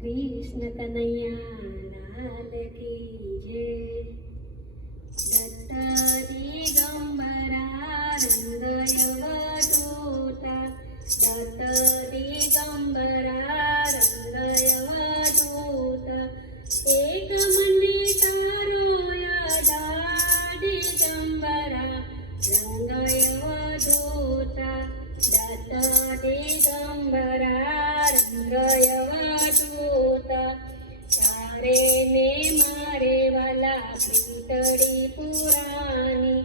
કૃષ્ણ કનૈયા લાલ કી જય। દત્ત દિગંબરા રંગયવધૂતા, દત્ત દિગંબરા રંગયવધૂતા, એક મને તારો યદા દિગંબરા રંગયવધૂતા, દત્ત દિગંબરા રંગયવધૂતા, તારે ને મારે વાલા પ્રીતડી પુરાની,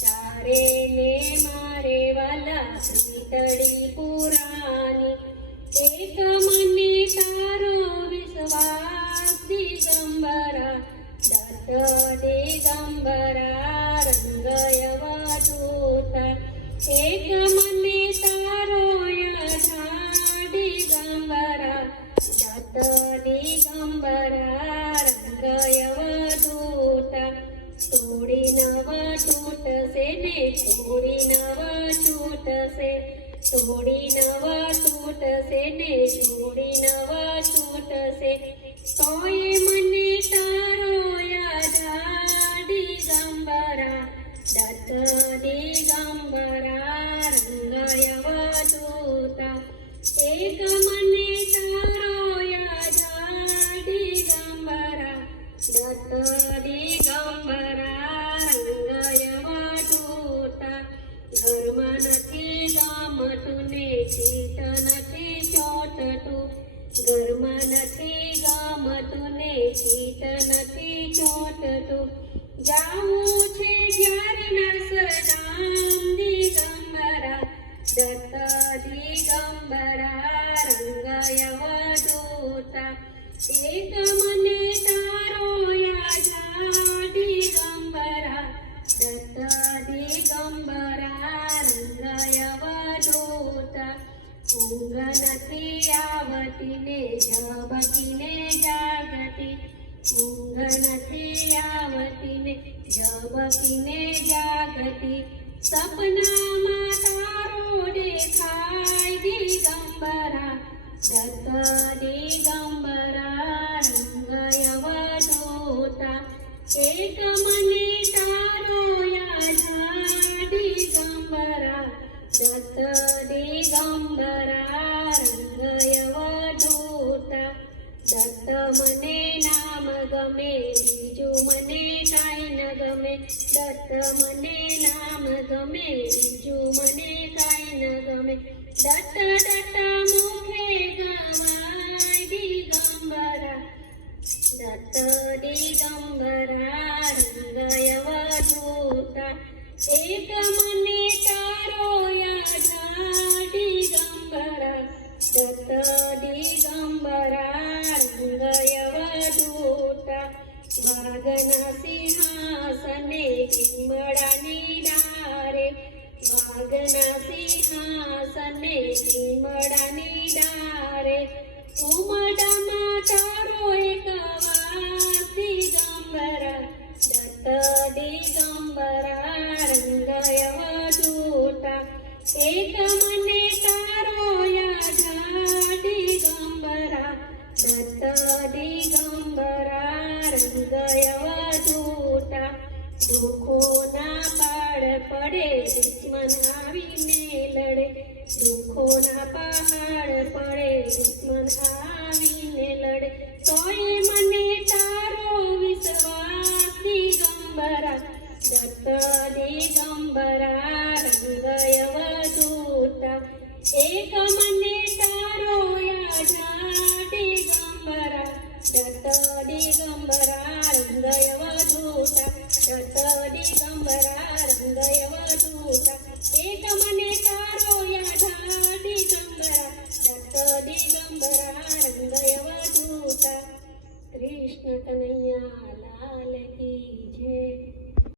તારે ને મારે વાલા પ્રીતડી પુરાની, એક મને તારો વિશ્વાસ દિગંબરા, દત્ત દિગંબરા રંગયવધૂતા, એક મને તારો યથા દિગંબરા, દત્ત દિગંબરા રંગયવધૂતા, તોડી નવ તૂટશે ને છોડી નવ છૂટશે, તોડી નવ તૂટશે ને છોડી નવ છૂટશે, તોય મને તારો યથા દિગંબરા, દત્ત દિગંબરા રંગયવધૂતા, એક મને તારો યથા દિગંબરા, દત્ત દિગંબરા રંગયવધૂતા, ઘરમાં નથી ગમતું ને ચિત્ત નથી ચોટતું, ઘરમાં નથી ગમતું ને ચિત્ત નથી ચોટતું, જાવું છે જ્યારે નરસધામ દિગંબરા, દત્ત દિગંબરા રંગયવધૂતા, એક મને તારો યથા દિગંબરા, દત્ત દિગંબરા રંગયવધૂતા, ઊંઘ નથી આવતી ને ઝબકીને જાગતી, ઊંઘ નથી આવતી ને ઝબકીને જાગતી, સપનામાં તારો દેખાય દિગંબરા, દત્ત દિગંબરા રંગયવધૂતા, એક મને તારો યથા દિગંબરા, દત્ત દિગંબરા રંગયવધૂતા, દત્ત મને નામ ગમે બીજું મને કાંઈ ન ગમે, દત્ત મને નામ ગમે બીજું મને કાંઈ ન ગમે, દત્ત દત્ત મુખે ગવાય દિગંબરા, દત્ત દિગંબરા રંગયવધૂતા, એક મને તારો યથા દિગંબરા, દત્ત દિગંબરા રંગયવધૂતા, વાઘના સિંહાસને લીમડાની ડારે, વાઘના સિંહાસને લીમડાની ડારે, ઉમડામાં તારો એક વાસ દિગંબરા, દત્ત દિગંબરા રંગયવધૂતા, એક મને તારો યથા દિગંબરા, દત્ત દિગંબરા રંગયવધૂતા, દુઃખોના પાડ પડે દુશ્મન આવીને લડે, દુઃખોના પહાડ પડે દુશ્મન આવીને લડે, તોય મને તારો વિશ્વાસ દિગંબરા, દત્ત દિગંબરા રંગયવધૂતા, એક મને તારો યથા દિગંબરા, દત્ત દિગંબરા રંગયવધૂતા, દત્ત દિગંબરા રંગયવધૂતા, એક મને તારો યથા દિગંબરા, દત્ત દિગંબરા રંગયવધૂતા। કૃષ્ણ કનૈયા લાલ કી જય।